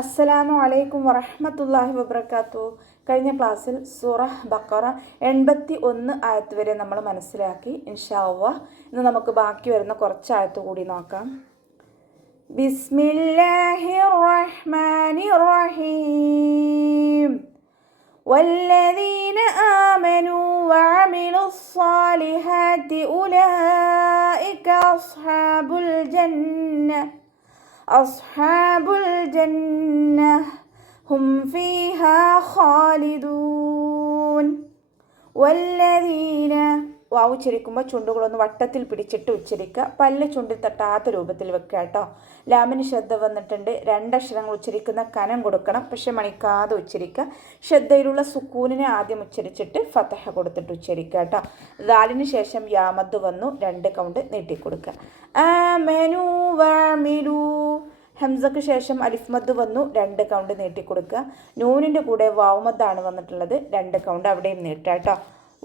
അസ്സലാമു അലൈക്കും വറഹ്മത്തുള്ളാഹി വബറകാതുഹു. കഴിഞ്ഞ ക്ലാസ്സിൽ സൂറ ബഖറ 81 ആയത്ത് വരെ നമ്മൾ മനസ്സിലാക്കി. ഇൻഷാ അല്ലാഹ് ഇന്ന് നമുക്ക് ബാക്കി വരുന്ന കുറച്ച് ആയത്ത് കൂടി നോക്കാം. ബിസ്മില്ലാഹിർ റഹ്മാനിർ റഹീം. വല്ലദീന ആമനൂ വഅമിലുസ് സ്വാലിഹാത്തി ഉലൈക അസ്ഹാബുൽ ജന്ന ഹും ഫീഹാ ഖാലിദൂൻ. വല്ലദീന വാവ് ഉച്ചരിക്കുമ്പോൾ ചുണ്ടുകളൊന്ന് വട്ടത്തിൽ പിടിച്ചിട്ട് ഉച്ചരിക്കുക. പല്ല് ചുണ്ടിൽ തട്ടാത്ത രൂപത്തിൽ വെക്കുക കേട്ടോ. ലാമിന് ശ്രദ്ധ വന്നിട്ടുണ്ട്. രണ്ടക്ഷരങ്ങൾ ഉച്ചരിക്കുന്ന കനം കൊടുക്കണം, പക്ഷെ മണിക്കാതെ ഉച്ചരിക്കുക. ശ്രദ്ധയിലുള്ള സുക്കൂനിനെ ആദ്യം ഉച്ചരിച്ചിട്ട് ഫതഹ കൊടുത്തിട്ട് ഉച്ചരിക്കുക കേട്ടോ. ദാലിന് ശേഷം യാമദ് വന്നു, 2 കൗണ്ട് നീട്ടിക്കൊടുക്കുക. ആമനൂ വഅമിലൂ. ഹംസക്ക് ശേഷം അലിഫ് മദ് വന്നു, 2 കൗണ്ട് നീട്ടിക്കൊടുക്കുക. നൂനിൻ്റെ കൂടെ വാവുമദ്ദാണ് വന്നിട്ടുള്ളത്, 2 കൗണ്ട് അവിടെയും നീട്ടുക കേട്ടോ.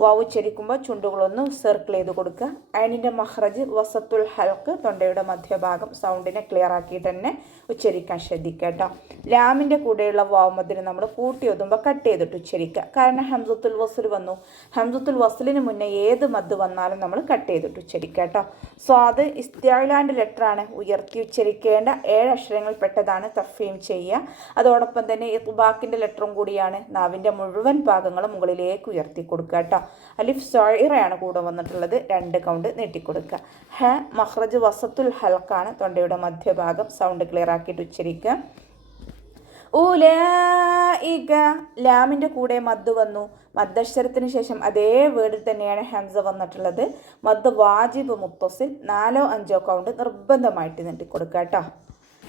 വാവ് ഉച്ചരിക്കുമ്പോൾ ചുണ്ടുകളൊന്ന് സർക്കിൾ ചെയ്ത് കൊടുക്കുക. അതിൻ്റെ മഹ്റജ് വസത്തുൽ ഹൽക്ക്, തൊണ്ടയുടെ മധ്യഭാഗം സൗണ്ടിനെ ക്ലിയർ ആക്കിയിട്ട് തന്നെ ഉച്ചരിക്കാൻ ശ്രദ്ധിക്കുക കേട്ടോ. ലാമിൻ്റെ കൂടെയുള്ള വാവുമദ്ദിനെ നമ്മൾ കൂട്ടി ഒതുമ്പോൾ കട്ട് ചെയ്തിട്ട് ഉച്ചരിക്കുക. കാരണം ഹംസത്തുൽ വസ്ൽ വന്നു. ഹംസത്തുൽ വസ്ലിന് മുന്നേ ഏത് മദ് വന്നാലും നമ്മൾ കട്ട് ചെയ്തിട്ട് ഉച്ചരിക്കുക കേട്ടോ. സ്വാദ് ഇസ്തിഅലാൻ്റെ ലെറ്ററാണ്, ഉയർത്തി ഉച്ചരിക്കേണ്ട 7 അക്ഷരങ്ങൾ പെട്ടതാണ്. തഫീം ചെയ്യുക. അതോടൊപ്പം തന്നെ ഇത്ബാക്കിൻ്റെ ലെറ്ററും കൂടിയാണ്. നാവിൻ്റെ മുഴുവൻ ഭാഗങ്ങളും മുകളിലേക്ക് ഉയർത്തി കൊടുക്കുക കേട്ടോ. അലിഫ് സോയിറയാണ് കൂടെ വന്നിട്ടുള്ളത്, 2 കൗണ്ട് നീട്ടിക്കൊടുക്കുക. ഹ മഹ്റജ് വസത്തുൽ ഹൽക്കാണ്, തൊണ്ടയുടെ മധ്യഭാഗം സൗണ്ട് ക്ലിയർ ആക്കിയിട്ട് ഉച്ചരിക്കുക. ഉലൈക ലാമിൻ്റെ കൂടെ മദ് വന്നു. മദ്ദക്ഷരത്തിന് ശേഷം അതേ വേർഡിൽ തന്നെയാണ് ഹംസ വന്നിട്ടുള്ളത്. മദ് വാജിബ് മുത്തസിൽ 4 or 5 കൗണ്ട് നിർബന്ധമായിട്ട് നീട്ടിക്കൊടുക്കുക കേട്ടോ.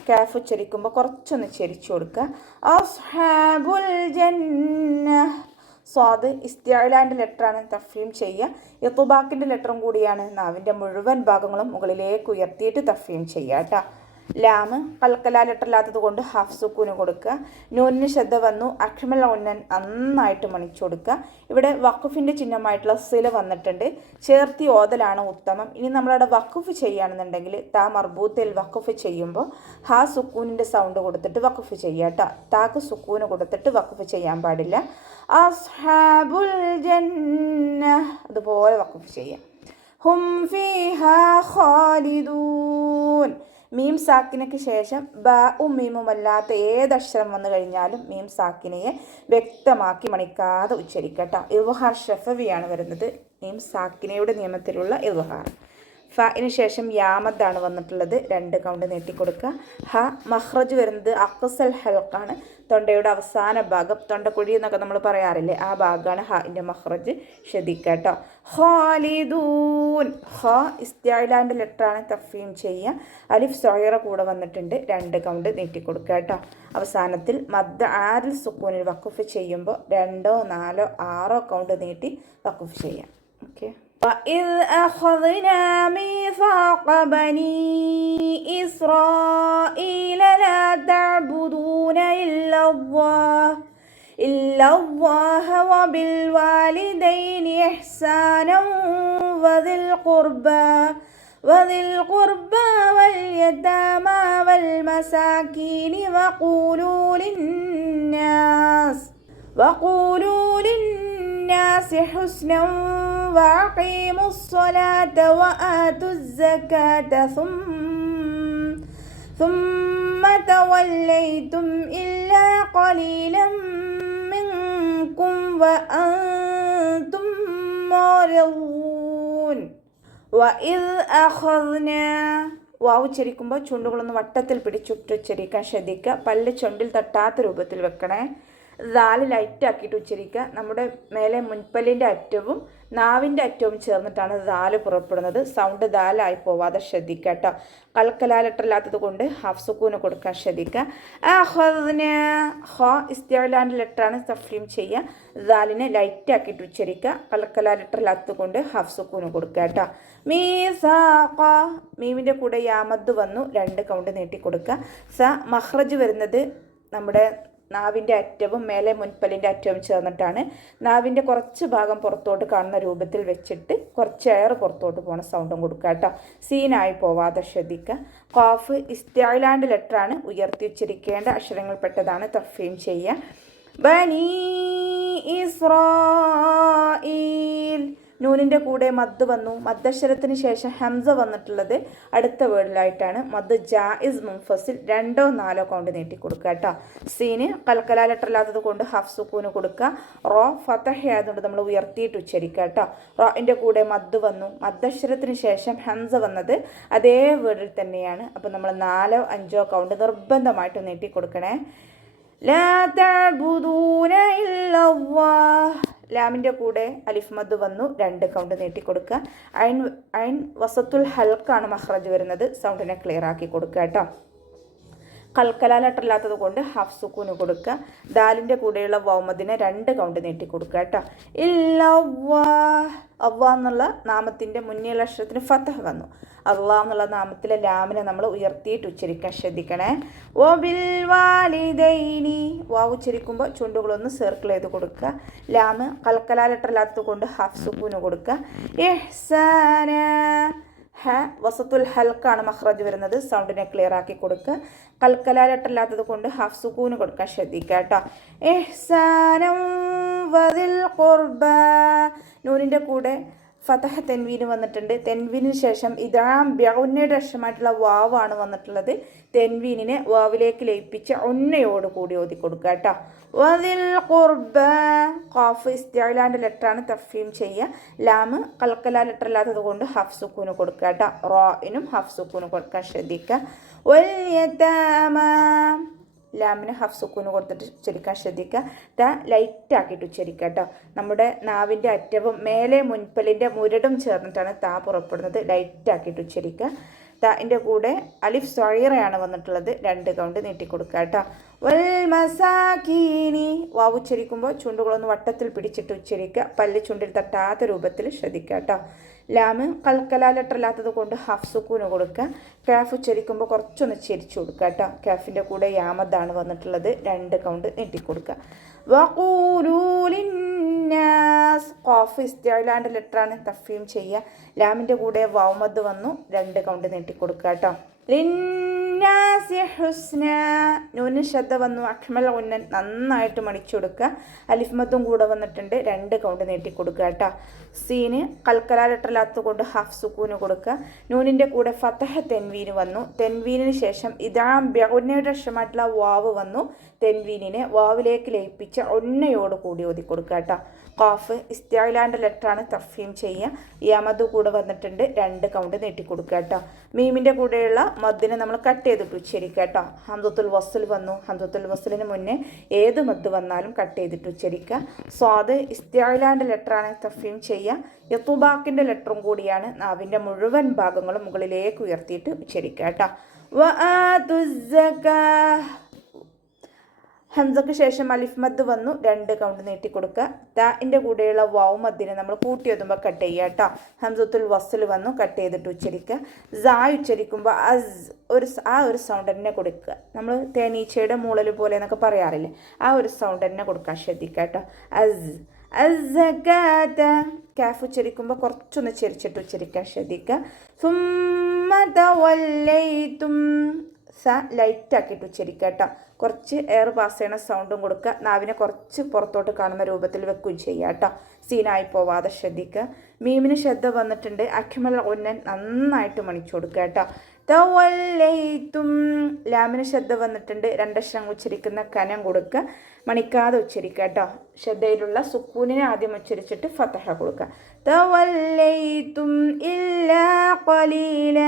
കാഫ് ഉച്ചരിക്കുമ്പോൾ കുറച്ചൊന്ന് ചെരിച്ചു കൊടുക്കുക. അസ്ഹാബുൽ ജന്ന. സ്വാദ് ഇസ്തിഅലാൻ്റെ ലെറ്ററാണ്, തഫീം ചെയ്യുക. ഇത്ബാക്കിൻ്റെ ലെറ്ററും കൂടിയാണ്. നാവിൻ്റെ മുഴുവൻ ഭാഗങ്ങളും മുകളിലേക്ക് ഉയർത്തിയിട്ട് തഫീം ചെയ്യുക കേട്ടോ. ലാമ് കൽക്കല ലെറ്റർ ഇല്ലാത്തത് കൊണ്ട് ഹാഫ് സുക്കൂന് കൊടുക്കുക. നൂനിന് ശ്രദ്ധ വന്നു. അക്മൽ ഉന്നൻ നന്നായിട്ട് മണിച്ചു കൊടുക്കുക. ഇവിടെ വഖഫിൻ്റെ ചിഹ്നമായിട്ടുള്ള സില വന്നിട്ടുണ്ട്. ചേർത്തി ഓതലാണ് ഉത്തമം. ഇനി നമ്മളവിടെ വഖഫ് ചെയ്യുകയാണെന്നുണ്ടെങ്കിൽ താ മർബൂത്തിൽ വഖഫ് ചെയ്യുമ്പോൾ ഹാ സുക്കൂനിൻ്റെ സൗണ്ട് കൊടുത്തിട്ട് വഖഫ് ചെയ്യുക കേട്ടോ. താക്ക് സുക്കൂന് കൊടുത്തിട്ട് വഖഫ് ചെയ്യാൻ പാടില്ല. അസ്ഹാബുൽ ജന്ന അതുപോലെ വഖഫ് ചെയ്യാം. ഹും ഫീഹാ ഖാലിദൂൻ. മീം സാക്കിനയ്ക്ക് ശേഷം ബഉം മീമും അല്ലാത്ത ഏതക്ഷരം വന്നു കഴിഞ്ഞാലും മീം സാക്കിനയെ വ്യക്തമാക്കി മണിക്കാതെ ഉച്ചരിക്കട്ടോ. ഇൽഹാർ ഷഫവിയാണ് വരുന്നത്, മീം സാക്കിനയുടെ നിയമത്തിലുള്ള ഇൽഹാർ. ഫഇന് ശേഷം യാമദ്ദാണ് വന്നിട്ടുള്ളത്, 2 കൗണ്ട് നീട്ടിക്കൊടുക്കുക. ഹ മഹ്റജ് വരുന്നത് അഖ്സൽ ഹൽക്കാണ്, തൊണ്ടയുടെ അവസാന ഭാഗം, തൊണ്ടക്കുഴി എന്നൊക്കെ നമ്മൾ പറയാറില്ലേ, ആ ഭാഗമാണ് ഹാൻ്റെ മഹ്റജ്. ശ്രദ്ധിക്കുക കേട്ടോ. ഖാലിദൂൻ. ഹ ഇസ്തിഅലാൻ്റെ ലെറ്ററാണ്, തഫീം ചെയ്യുക. അലിഫ് സോയിറ കൂടെ വന്നിട്ടുണ്ട്, 2 കൗണ്ട് നീട്ടിക്കൊടുക്കുക കേട്ടോ. അവസാനത്തിൽ മദ് ആരിൽ സുക്കൂനിൽ വഖഫ് ചെയ്യുമ്പോൾ 2 or 4 or 6 കൗണ്ട് നീട്ടി വഖഫ് ചെയ്യാം. ഓക്കെ. وَإِذْ أَخَذْنَا مِيثَاقَ بَنِي إِسْرَائِيلَ لَا تَعْبُدُونَ إِلَّا اللَّهَ وَبِالْوَالِدَيْنِ إِحْسَانًا وَذِي الْقُرْبَى وَالْيَتَامَى وَالْمَسَاكِينِ وَقُولُوا لِلنَّاسِ حُسْنًا وَأَقِيمُوا الصَّلَاةَ وَآتُوا الزَّكَاةَ ثُمَّ تَوَلَّيْتُمْ إِلَّا قَلِيلًا مِنْكُمْ وَأَنْتُمْ مُعْرِضُونَ. وَإِذْ أَخَذْنَا വാവ് ഉച്ചരിക്കുമ്പോൾ ചുണ്ടുകളൊന്ന് വട്ടത്തിൽ പിടിച്ചുച്ചരിക്കാൻ ശ്രദ്ധിക്കുക. പല്ല് ചുണ്ടിൽ തട്ടാത്ത രൂപത്തിൽ വെക്കണേ. ദാല് ലൈറ്റ് ആക്കിയിട്ട് ഉച്ചരിക്കുക. നമ്മുടെ മേലെ മുൻപല്ലിൻ്റെ അറ്റവും നാവിൻ്റെ അറ്റവും ചേർന്നിട്ടാണ് ദാല് പുറപ്പെടുന്നത്. സൗണ്ട് ദാലായി പോവാതെ ശ്രദ്ധിക്കുക കേട്ടോ. കൽക്കല ലെറ്റർ ഇല്ലാത്തത് കൊണ്ട് ഹാഫ് സുക്കൂന് കൊടുക്കാൻ ശ്രദ്ധിക്കുക. ഹ ഇസ്തിഅലാൻ്റെ ലെറ്ററാണ്, തഫീം ചെയ്യുക. ദാലിനെ ലൈറ്റ് ആക്കിയിട്ട് ഉച്ചരിക്കുക. കൽക്കല ലെറ്റർ ഇല്ലാത്തത് കൊണ്ട് ഹാഫ് സുക്കൂന് കൊടുക്കുക കേട്ടോ. മീസാഖ മീമിൻ്റെ കൂടെ യാമദ് വന്നു, 2 കൗണ്ട് നീട്ടി കൊടുക്കുക. സ മഹ്റജ് വരുന്നത് നമ്മുടെ നാവിൻ്റെ അറ്റവും മേലെ മുൻപല്ലിൻ്റെ അറ്റവും ചേർന്നിട്ടാണ്. നാവിൻ്റെ കുറച്ച് ഭാഗം പുറത്തോട്ട് കാണുന്ന രൂപത്തിൽ വെച്ചിട്ട് കുറച്ച് എയർ പുറത്തോട്ട് പോകുന്ന സൗണ്ടും കൊടുക്കുക കേട്ടോ. സീനായി പോവാതെ ശ്രദ്ധിക്കുക. ഖാഫ് ഇസ്തിഅലാൻ്റെ ലെറ്ററാണ്, ഉയർത്തി ഉച്ചരിക്കേണ്ട അക്ഷരങ്ങൾപ്പെട്ടതാണ്. തഫ്ഹീം ചെയ്യുക. ബനീ ഇസ്രായീൽ. നൂനിൻ്റെ കൂടെ മദ് വന്നു. മദ്ദക്ഷരത്തിന് ശേഷം ഹംസ വന്നിട്ടുള്ളത് അടുത്ത വേർഡിലായിട്ടാണ്. മദ് ജായിസ് മുൻഫസിൽ 2 or 4 കൗണ്ട് നീട്ടി കൊടുക്കുക കേട്ടോ. സീന് കൽക്കല ലെറ്ററില്ലാത്തത് കൊണ്ട് ഹഫ് സുക്കൂന് കൊടുക്കുക. റോ ഫതഹ ആയതുകൊണ്ട് നമ്മൾ ഉയർത്തിയിട്ട് ഉച്ചരിക്കുക കേട്ടോ. റോൻ്റെ കൂടെ മദ് വന്നു. മദ്ദക്ഷരത്തിന് ശേഷം ഹംസ വന്നത് അതേ വേർഡിൽ തന്നെയാണ്. അപ്പോൾ നമ്മൾ 4 or 5 കൗണ്ട് നിർബന്ധമായിട്ട് നീട്ടി കൊടുക്കണേ. ലാ തഅബുദൂന ഇല്ലല്ലാഹ്. ലാമിൻ്റെ കൂടെ അലിഫ് മദ് വന്നു. 2 കൗണ്ട് നീട്ടി കൊടുക്കുക. ഐൻ വസത്തുൽ ഹൽക്കാണ് മഖ്റജ് വരുന്നത്. സൗണ്ടിനെ ക്ലിയർ ആക്കി കൊടുക്കുക കേട്ടോ. കൽക്കല ലെറ്ററില്ലാത്തത് കൊണ്ട് ഹാഫ് സുക്കൂന് കൊടുക്കുക. ദാലിൻ്റെ കൂടെയുള്ള വൗമദിനെ 2 കൗണ്ട് നീട്ടി കൊടുക്കുക കേട്ടോ. അവ്വ എന്നുള്ള നാമത്തിൻ്റെ മുന്നിലുള്ള അക്ഷരത്തിന് ഫതഹ് വന്നു. അള്ളാഹ് എന്നുള്ള നാമത്തിലെ ലാമിനെ നമ്മൾ ഉയർത്തിയിട്ട് ഉച്ചരിക്കാൻ ശ്രദ്ധിക്കണേ. ഓ ബിൽ വാലിദൈനി. വാവ് ഉച്ചരിക്കുമ്പോൾ ചുണ്ടുകളൊന്ന് സർക്കിൾ ചെയ്ത് കൊടുക്കുക. ലാമ് കൽക്കല ലെറ്ററില്ലാത്തത് കൊണ്ട് ഹാഫ് സുക്കൂന് കൊടുക്കുക. ഇഹ്സാന. ഹ വസത്തുൽ ഹൽക്കാണ് മഖ്റജ് വരുന്നത്. സൗണ്ടിനെ ക്ലിയർ ആക്കി കൊടുക്കുക. കൽക്കല ലെറ്ററില്ലാത്തത് കൊണ്ട് ഹാഫ് സുക്കൂന് കൊടുക്കാൻ ശ്രദ്ധിക്കുക കേട്ടോ. ഇഹ്സാനം വദിൽ ഖുർബ. നൂനിൻ്റെ കൂടെ ഫതഹ തെൻവീന് വന്നിട്ടുണ്ട്. തെൻവീനിന് ശേഷം ഇദാം ബിഉന്നയുടെ അക്ഷരമായിട്ടുള്ള വാവാണ് വന്നിട്ടുള്ളത്. തെൻവീനിനെ വാവിലേക്ക് ലയിപ്പിച്ച് ഉന്നയോട് കൂടി ഓതി കൊടുക്കുക കേട്ടോ. വദിൽ ഖുർബ. ഖാഫ് ഇസ്തിഅലാൻ്റെ ലെറ്ററാണ്. തഫ്ഹീം ചെയ്യുക. ലാമ് കൽക്കല ലെറ്ററില്ലാത്തത് കൊണ്ട് ഹഫ് സുക്കൂന് കൊടുക്കുക കേട്ടോ. റോയിനും ഹഫ് സുക്കൂന് കൊടുക്കാൻ ശ്രദ്ധിക്കുക. വൽ യതാമ. ലാമിന് ഹഫ് സുക്കൂന് കൊടുത്തിട്ട് ഉച്ചരിക്കാൻ ശ്രദ്ധിക്കുക. ത ലൈറ്റ് ആക്കിയിട്ട് ഉച്ചരിക്കുക കേട്ടോ. നമ്മുടെ നാവിൻ്റെ അറ്റവും മേലെ മുൻപല്ലിൻ്റെ മുരടും ചേർന്നിട്ടാണ് താ പുറപ്പെടുന്നത്. ലൈറ്റ് ആക്കിയിട്ട് ഉച്ചരിക്കുക. താൻ്റെ കൂടെ അലിഫ് സ്വൈറയാണ് വന്നിട്ടുള്ളത്. 2 കൗണ്ട് നീട്ടിക്കൊടുക്കുക കേട്ടോ. വൽ മസാകീനി. വാവ് ഉച്ചരിക്കുമ്പോൾ ചുണ്ടുകളൊന്ന് വട്ടത്തിൽ പിടിച്ചിട്ട് ഉച്ചരിക്കുക. പല്ല് ചുണ്ടിൽ തട്ടാത്ത രൂപത്തിൽ ശ്രദ്ധിക്കുക കേട്ടോ. ലാമ് കൽക്കല ലെറ്ററില്ലാത്തത് കൊണ്ട് ഹാഫ് സുക്കൂന് കൊടുക്കുക. കാഫ് ഉച്ചരിക്കുമ്പോൾ കുറച്ചൊന്ന് ചെരിച്ചു കൊടുക്കുക കേട്ടോ. കാഫിൻ്റെ കൂടെ യാമദാണ് വന്നിട്ടുള്ളത്. 2 കൗണ്ട് നീട്ടിക്കൊടുക്കുക. വഖൂലൂ ലിന്നാസ്. ഖാഫ് ഇസ്തിഅലാൻ്റെ ലെറ്ററാണ്. തഫ്ഹീം ചെയ്യുക. ലാമിൻ്റെ കൂടെ വൗമദ് വന്നു. 2 കൗണ്ട് നീട്ടിക്കൊടുക്കുക കേട്ടോ. ലിന്നാസി ഹുസ്ന. നൂന് ശബ്ദ വന്നു. അഖ്മൽ ഉന്നൻ നന്നായിട്ട് മണിച്ചു കൊടുക്കുക. അലിഫ് മദ്ദും കൂടെ വന്നിട്ടുണ്ട്. 2 കൗണ്ട് നീട്ടിക്കൊടുക്കുക കേട്ടോ. സീന് കൽക്കല ലെറ്ററില്ലാത്തത് കൊണ്ട് ഹാഫ് സുക്കൂന് കൊടുക്കുക. നൂനിൻ്റെ കൂടെ ഫതഹ തെൻവീന് വന്നു. തെൻവീനിന് ശേഷം ഇദാം ബിഉന്നയുടെ അക്ഷരമായിട്ടുള്ള വാവ് വന്നു. തെൻവീനിനെ വാവിലേക്ക് ലയിപ്പിച്ച ഉന്നയോട് കൂടി ഓതി കൊടുക്കുക കേട്ടോ. ഖാഫ് ഇസ്തിഅലാൻ്റെ ലെറ്ററാണ്. തഫ്ഹീം ചെയ്യുക. യമദ് കൂടെ വന്നിട്ടുണ്ട്. 2 കൗണ്ട് നീട്ടിക്കൊടുക്കുക കേട്ടോ. മീമിൻ്റെ കൂടെയുള്ള മദ്ദിനെ നമ്മൾ കട്ട് ചെയ്തിട്ട് ഉച്ചരിക്കുക കേട്ടോ. ഹംസത്തുൽ വസ്ൽ വന്നു. ഹംസത്തുൽ വസ്ലിന് മുന്നേ ഏത് മദ് വന്നാലും കട്ട് ചെയ്തിട്ട് ഉച്ചരിക്കുക. സ്വാദ് ഇസ്തിഅലാൻ്റെ ലെറ്ററാണ്. തഫ്ഹീം ചെയ്യുക. യത്തുബാക്കിൻ്റെ ലെറ്ററും കൂടിയാണ്. നാവിൻ്റെ മുഴുവൻ ഭാഗങ്ങളും മുകളിലേക്ക് ഉയർത്തിയിട്ട് ഉച്ചരിക്കുക കേട്ടോ. ഹംസക്ക് ശേഷം അലിഫ് മദ് വന്നു. 2 കൗണ്ട് നീട്ടിക്കൊടുക്കുക. താൻ്റെ കൂടെയുള്ള വാവ് മദ്ദിനെ നമ്മൾ കൂട്ടി ഒതുമ്പോൾ കട്ട് ചെയ്യുക കേട്ടോ. ഹംസത്തുൽ വസ്ൽ വന്നു. കട്ട് ചെയ്തിട്ട് ഉച്ചരിക്കുക. സായ് ഉച്ചരിക്കുമ്പോൾ ആ ഒരു സൗണ്ട് തന്നെ കൊടുക്കുക. നമ്മൾ തേനീച്ചയുടെ മൂളൽ പോലെ എന്നൊക്കെ പറയാറില്ലേ, ആ ഒരു സൗണ്ട് തന്നെ കൊടുക്കാൻ ശ്രദ്ധിക്കുക കേട്ടോ. അസ്സകാത. കാഫ് ഉച്ചരിക്കുമ്പോൾ കുറച്ചൊന്ന് ചെരിച്ചിട്ട് ഉച്ചരിക്കാൻ ശ്രദ്ധിക്കുക. സുമ്മ തവല്ലൈതും. സ ലൈറ്റ് ആക്കിയിട്ട് ഉച്ചരിക്കുക കേട്ടോ. കുറച്ച് എയർ പാസ് ചെയ്യണ സൗണ്ടും കൊടുക്കുക. നാവിനെ കുറച്ച് പുറത്തോട്ട് കാണുന്ന രൂപത്തിൽ വെക്കുകയും ചെയ്യുക കേട്ടോ. സീനായി പോവാതെ ശ്രദ്ധിക്കുക. മീമിന് ശ്രദ്ധ വന്നിട്ടുണ്ട്. അഖ്മൽ ഉന്നൻ നന്നായിട്ട് മണിച്ചു കൊടുക്കുക കേട്ടോ. തവല്ലൈതും. ലാമിന് ശ്രദ്ധ വന്നിട്ടുണ്ട്. 2 അക്ഷരം ഉച്ചരിക്കുന്ന കനം കൊടുക്കുക. മണിക്കാതെ ഉച്ചരിക്കുക കേട്ടോ. ശ്രദ്ധയിലുള്ള സുക്കൂനിനെ ആദ്യം ഉച്ചരിച്ചിട്ട് ഫതഹ കൊടുക്കുക. തവല്ലൈതും ഇല്ലാ ഖലീല.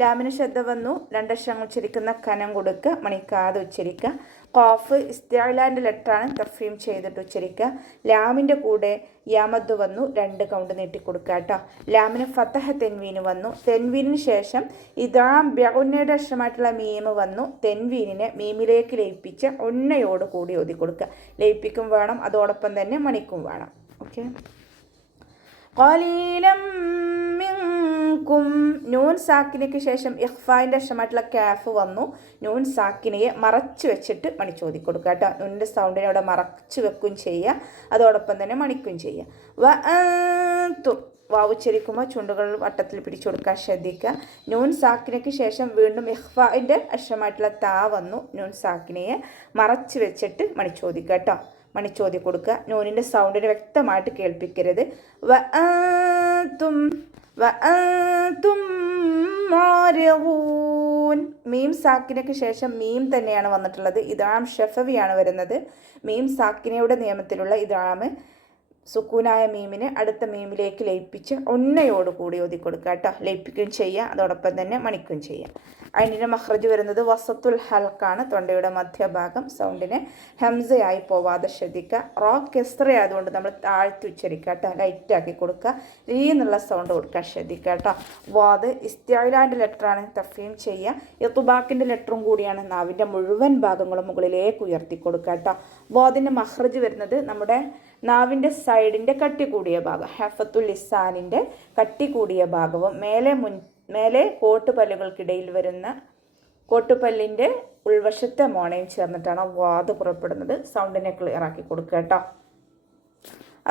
ലാമിന് ശ്രദ്ധ വന്നു. 2 അക്ഷരം ഉച്ചരിക്കുന്ന കനം കൊടുക്കുക. മണിക്കാതെ ഉച്ചരിക്കുക. ഖാഫ് ഇസ്തിഅലാൻ്റെ ലെറ്ററാണ്. തഫ്ഹീം ചെയ്തിട്ട് ഉച്ചരിക്കുക. ലാമിൻ്റെ കൂടെ യമദ് വന്നു. 2 കൗണ്ട് നീട്ടിക്കൊടുക്കുക കേട്ടോ. ലാമിന് ഫതഹ തെൻവീന് വന്നു. തെൻവീനിന് ശേഷം ഇദാം ബിഉന്നയുടെ അക്ഷരമായിട്ടുള്ള മീം വന്നു. തെൻവീനിനെ മീമിലേക്ക് ലയിപ്പിച്ച് ഉന്നയോട് കൂടി ഓതി കൊടുക്കുക. ലയിപ്പിക്കും വേണം, അതോടൊപ്പം തന്നെ മണിക്കും വേണം. ഓക്കെ. ഖലീലം മിൻ കും. നൂൻ സാക്കിനയ്ക്ക് ശേഷം ഇഖ്ഫായിൻ്റെ അക്ഷരമായിട്ടുള്ള കാഫ് വന്നു. നൂൻ സാക്കിനയെ മറച്ചു വെച്ചിട്ട് മണി ചോദി കൊടുക്കുക കേട്ടോ. നൂനിൻ്റെ സൗണ്ടിനെ അവിടെ മറച്ചു വെക്കുകയും ചെയ്യുക, അതോടൊപ്പം തന്നെ മണിക്കുകയും ചെയ്യുക. വ അൻതും. വാവ് ഉച്ചരിക്കുമ്പോൾ ചുണ്ടുകൾ വട്ടത്തിൽ പിടിച്ചു കൊടുക്കാൻ ശ്രദ്ധിക്കുക. നൂൻ സാക്കിനയ്ക്ക് ശേഷം വീണ്ടും ഇഖ്ഫായിൻ്റെ അക്ഷരമായിട്ടുള്ള താ വന്നു. നൂൻ സാക്കിനയെ മറച്ചു വെച്ചിട്ട് മണി ചോദിക്കുക കേട്ടോ. മണി ചോദി കൊടുക്കുക. നൂനിൻ്റെ സൗണ്ടിനെ വ്യക്തമായിട്ട് കേൾപ്പിക്കരുത്. വ അൻതും വ അൻതും മുഅ്രിദൂൻ. മീം സാക്കിനയ്ക്ക് ശേഷം മീം തന്നെയാണ് വന്നിട്ടുള്ളത്. ഇദ്ഗാം ഷഫവിയാണ് വരുന്നത്. മീം സാക്കിനയുടെ നിയമത്തിലുള്ള ഇദ്ഗാം സുക്കൂനായ മീമിനെ അടുത്ത മീമിലേക്ക് ലയിപ്പിച്ച് ഉന്നയോടുകൂടി ഓതി കൊടുക്കുക കേട്ടോ. ലയിപ്പിക്കുകയും ചെയ്യുക, അതോടൊപ്പം തന്നെ മണിക്കുകയും ചെയ്യുക. അതിൻ്റെ മഖ്റജ് വരുന്നത് വസത്തുൽ ഹൽക്കാണ്, തൊണ്ടയുടെ മധ്യഭാഗം. സൗണ്ടിനെ ഹംസയായി പോവാതെ ശ്രദ്ധിക്കുക. റോ കെസ്റയായതുകൊണ്ട് നമ്മൾ താഴ്ത്തി ഉച്ചരിക്കുക കേട്ടോ, ലൈറ്റാക്കി കൊടുക്കുക. രീ എന്നുള്ള സൗണ്ട് കൊടുക്കാൻ ശ്രദ്ധിക്കുക കേട്ടോ. വാദ് ഇസ്തിഅലാൻ്റെ ലെറ്ററാണ്, തഫീം ചെയ്യുക. ഇത്ബാക്കിൻ്റെ ലെറ്ററും കൂടിയാണ്. നാവിൻ്റെ മുഴുവൻ ഭാഗങ്ങളും മുകളിലേക്ക് ഉയർത്തി കൊടുക്കുക കേട്ടോ. വാദിൻ്റെ മഖ്റജ് വരുന്നത് നമ്മുടെ നാവിൻ്റെ സൈഡിൻ്റെ കട്ടി കൂടിയ ഭാഗം, ഹഫത്തുൽ ലിസാനിൻ്റെ കട്ടി കൂടിയ ഭാഗവും മേലെ കോട്ടുപല്ലുകൾക്കിടയിൽ വരുന്ന കോട്ടുപല്ലിൻ്റെ ഉൾവശത്തെ മോണയും ചേർന്നിട്ടാണ് വാദ് പുറപ്പെടുന്നത്. സൗണ്ടിനെ ക്ലിയർ ആക്കി കൊടുക്കുക കേട്ടോ.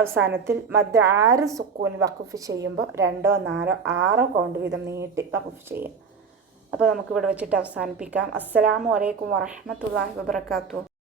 അവസാനത്തിൽ മധ്യ 6 സുക്കൂൻ വഖഫ് ചെയ്യുമ്പോൾ 2, 4, 6 കൗണ്ട് വീതം നീട്ടി വഖഫ് ചെയ്യാം. അപ്പോൾ നമുക്കിവിടെ വെച്ചിട്ട് അവസാനിപ്പിക്കാം. അസ്സലാമു അലൈക്കും വറഹ്മത്തുള്ളാഹി വബറകാതുഹു.